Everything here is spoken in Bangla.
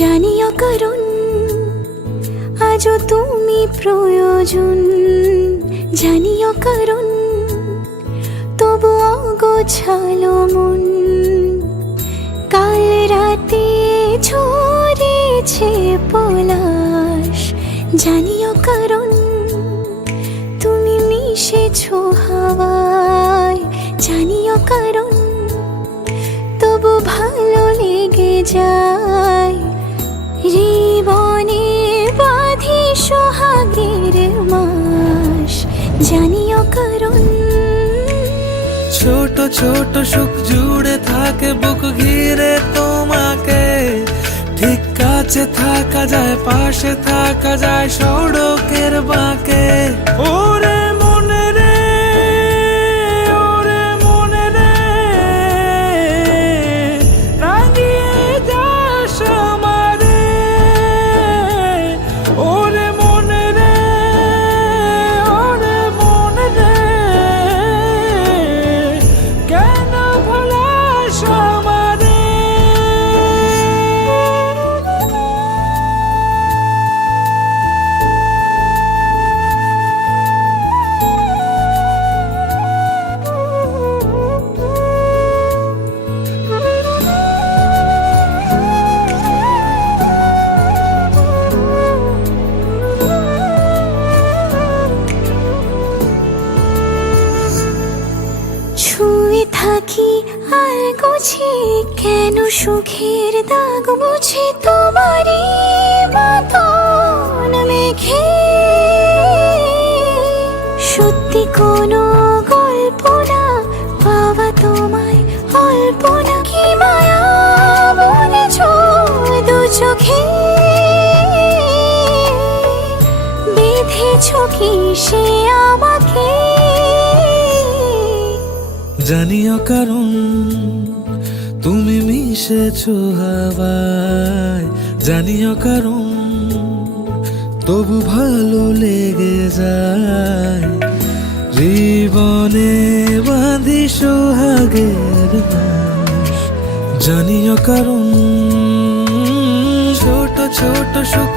জানিও কারণ আজও তুমি প্রয়োজন, জানিও কারণ তবু অগোছালো মন। কাল রাতে ঝরেছে পলাশ, জানিও কারণ তুমি মিশেছো হাওয়ায়, জানিও কারণ তবু ভালো লেগে যায়। জীবনে বাঁধি সোহাগের মাস, জানিও কারণ ছোট ছোট সুখ জুড়ে থাকে বুক ঘিরে তোমাকে। ঠিক কাছে থাকা যায়, পাশে থাকা যায় সড়কের বাঁকে। ওরে মনে রে, ওরে মনে রে, রাঙিয়ে যাস আমারে। ওরে মনে রে, ওরে মনে রে, কেন ভোলাস আমারে। ছুঁয়ে থাকি আর গুছি কেন সুখের দাগ মুছে তোমারই মতন মেঘে। সত্যি কোনো গল্প না পাওয়া তোমায় অল্প না, কি মায়া বলেছ দু চোখে। বেঁধেছ কি সে আমাকে, জানিও কারণ তুমি মিশেছো হাওয়ায়, জানিও কারণ তবু ভালো লেগে যায়। জীবনে বাঁধি সোহাগের মাস, জানিও কারণ ছোট ছোট সুখ